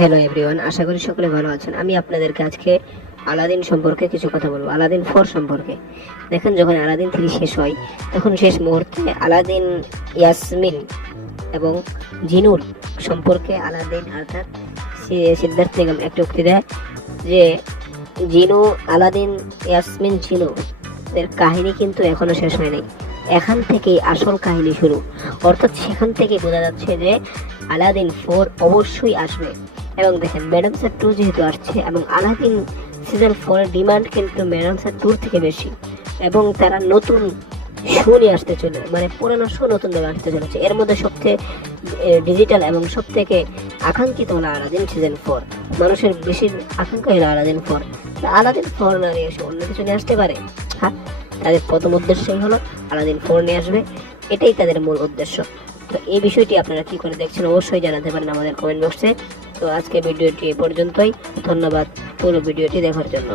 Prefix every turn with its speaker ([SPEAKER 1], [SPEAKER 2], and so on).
[SPEAKER 1] Hello everyone আশা করি সকলে ভালো আছেন। আমি আপনাদেরকে আজকে আলাদিন সম্পর্কে কিছু কথা বলব। আলাদিন ফোর সম্পর্কে। দেখেন, যখন আলাদিন থ্রি শেষ হয়, তখন শেষ মুহূর্তে আলাদিন ইয়াসমিন এবং জিনুর সম্পর্কে আলাদিন অর্থাৎ সিদ্ধার্থ নিগম একটা উক্তি দেয় যে জিনু, আলাদিন, ইয়াসমিন, জিনু এর কাহিনী কিন্তু এখনও শেষ হয়নি এখান থেকেই আসল কাহিনী শুরু। অর্থাৎ সেখান থেকে বোঝা যাচ্ছে যে আলাদিন ফোর অবশ্যই আসবে। এবং দেখেন ম্যাডাম স্যার টু যেহেতু আসছে এবং আলাদিন সিজন ফোরের ডিমান্ড কিন্তু ম্যাডাম স্যার টুর থেকে বেশি এবং তারা নতুন শো নিয়ে আসতে চলে মানে পুরানো শো নতুন ভাবে আসতে চলেছে। এর মধ্যে সবথেকে ডিজিটাল এবং সব থেকে আকাঙ্ক্ষিত হলো আলাদিন সিজন ফোর মানুষের বেশি আকাঙ্ক্ষা হলো আলাদিন ফোর আলাদিন ফোর না নিয়ে এসে অন্য কিছু নিয়ে আসতে পারে? হ্যাঁ তাদের প্রথম উদ্দেশ্যই হলো আলাদিন ফোর নিয়ে আসবে। এটাই তাদের মূল উদ্দেশ্য। তো এই বিষয়টি আপনারা কি করে দেখছেন অবশ্যই জানাতে পারেন আমাদের কমেন্ট বক্সে তো আজকে ভিডিওটি এ পর্যন্তই। ধন্যবাদ পুরো ভিডিওটি দেখার জন্য।